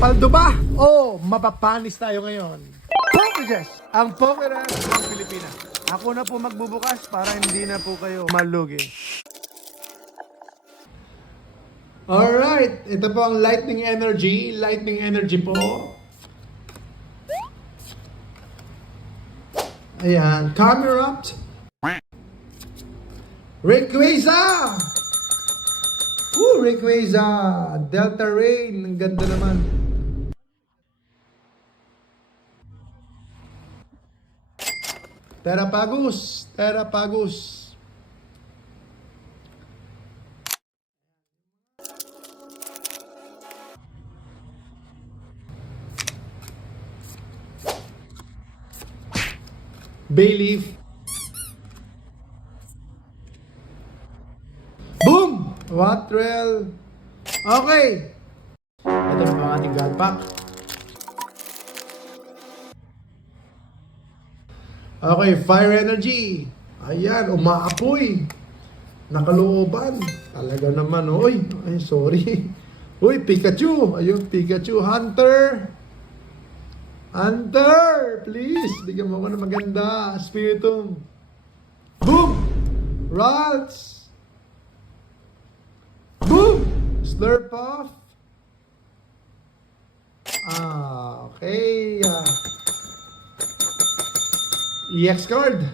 Paldo ba? O mapapanis tayo ngayon? Pokedesh! Ang Pokedesh ng Pilipinas. Ako na po magbubukas para hindi na po kayo malugi. Alright, ito po ang lightning energy. Lightning energy po. Ayan, Camerupt. Rayquaza! Rayquaza! Delta Rain. Ang ganda naman. Terrapagus. Terrapagus. Bayleaf. Boom! Watrel. Okay. Ito na po ang ating God Pack. Okay, Fire Energy. Ayan, umaapoy. Nakalooban. Talaga naman, oy. Ay, sorry. Uy, Pikachu. Ayun, Pikachu. Hunter. Hunter! Please, bigyan mo ako ng maganda. Spiritomb. Boom! Ralts. Boom! Slurpuff. Okay. EX card.